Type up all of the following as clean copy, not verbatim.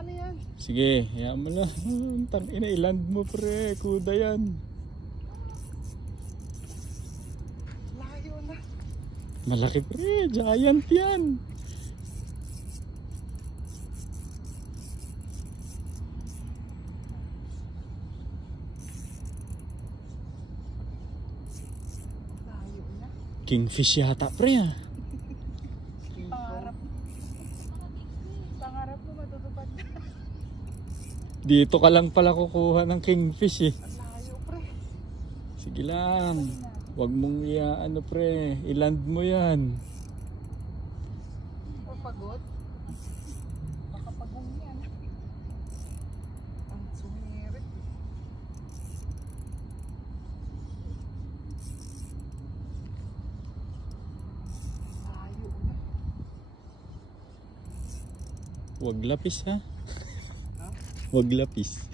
ano yan? Sige, hayaan mo na. Tangina, iland mo pre, kuda yan. Layo na. Malaki pre, giant yan. Layo na. Kingfish yata pre ah. Pangarap mo matutupad na. Dito ka lang pala kukuha ng kingfish eh. Ang layo pre. Sige lang. Huwag mong ano pre, iland mo yan. O pagod? Baka pagong yan. Ang sumirit. Layo na. Huwag lapis ha. Ha? Huwag lapis.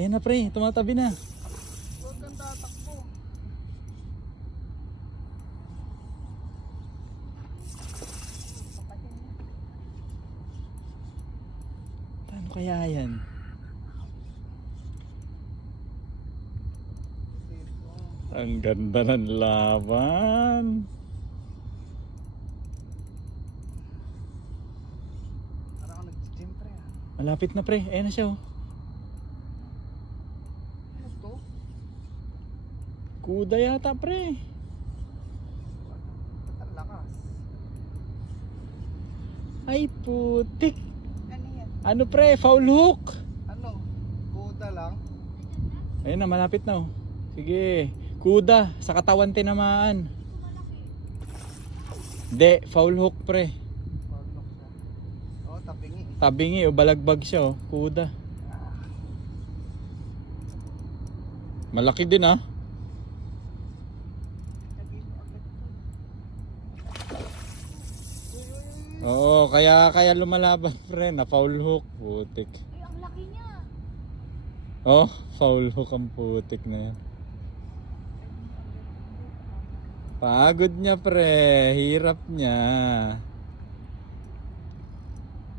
Ayan na pre, tumatabi na. Huwag kang tatakbo. Kapatid niya. Paano kaya yan? Ang ganda ng laban. Parang ako nag-gym pre ah. Malapit na pre, ayan na siya oh. Ano to? Kuda yata pre. Ang lakas. Ay putik. Ano yan? Ano pre, foul hook. Ano? Kuda lang? Ayun na, malapit na oh. Sige, kuda sa katawan tinamaan. De, foul hook pre. Pagnog siya. Oo, tabingi. Tabingi o balagbag siya oh, kuda. Malaki din ah. Oo, kaya lumalaban pre, na foul hook, putik. Ay, ang laki niya. Oh, foul hook ang putik na yan. Pagod niya pre, hirap niya.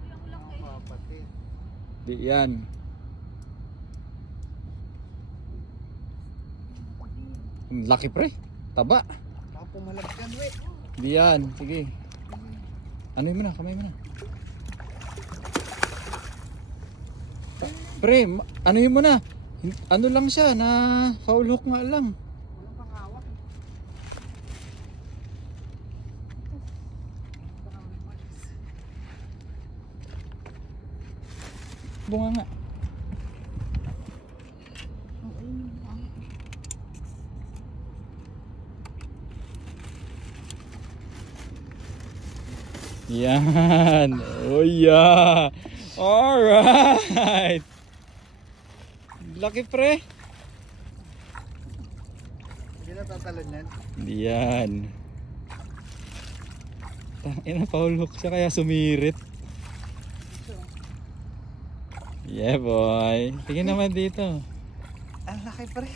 Ay, ang laki. Kapatid. Di yan. Ang laki pre, taba. Baka pumalagyan, wait. Di yan, sige. Ano mo na, kamay mo na. Pre, ano mo na? Ano lang siya, na foul hook nga lang. Walang panghawak. Bunga nga. Yan. Oh yeah. Alright. Laki pre. Hindi na tatalon yan. Hindi yan. Tangina, foul hook siya kaya sumirit. Yeah boy. Tingin naman dito. Ang laki pre.